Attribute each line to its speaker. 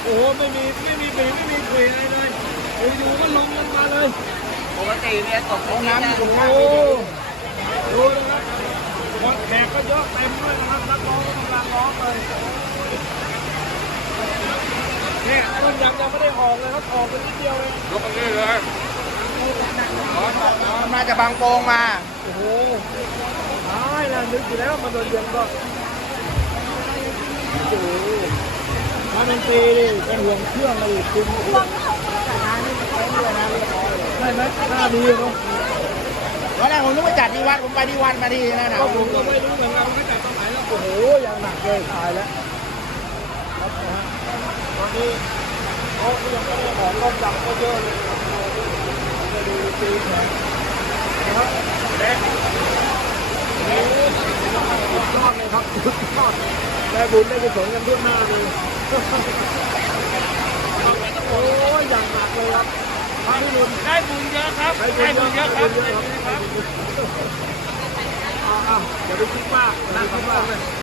Speaker 1: โอ้โหไม่มีคุยอะไรเลยอยู่ๆก็ลงกันมาเลย
Speaker 2: ปกติเนี่ยตก
Speaker 3: ห้องน้ำอยู่ตรง
Speaker 1: โอ้
Speaker 3: ข้าง
Speaker 1: โห
Speaker 3: นี่
Speaker 1: ดูนะครับคนแขกก็เยอะเต็มด้วยนะครับนักร้องก็กำลังร้องเลยเนี่ยต้นยังไม่ได้ออกเลยครับออกไปนิดเดียวเอง
Speaker 2: ยกกันนี่เลย
Speaker 3: มันมาจากบางโปงมา
Speaker 1: โอ้โหตายแล้วนึกอยู่แล้วมันโดนเย็นก็โอ้โหมาดนตรีเป็นห่วงเครื่องอะไรจริงได้ไหมหน้าดีเนาะ
Speaker 3: วันแรกผมนึกว่าจัดที่วัดผมไปที่วัดมาที่นั่นนะ
Speaker 1: ก็ผมก็ไม่รู้เหมือนกันว่าจัดตรงไหนแล้วโอ้โหยังหนักเลยตายแล้วครับนะฮะตอนนี้เขายังไม่ได้ของต้มยำก็เยอะเลยจะดูตีแขนนะครับเด็กสุดยอดเลยครับสุดยอดได้บุญได้กุศลกันทั่วหน้าเลยโอ้ยอย่างหนักเลยครับพระพิรุณ
Speaker 2: ได้บุญเยอะครับได้บุญเยอะครับ
Speaker 1: อย่าไปคิดมากนั่งคิดมากเลย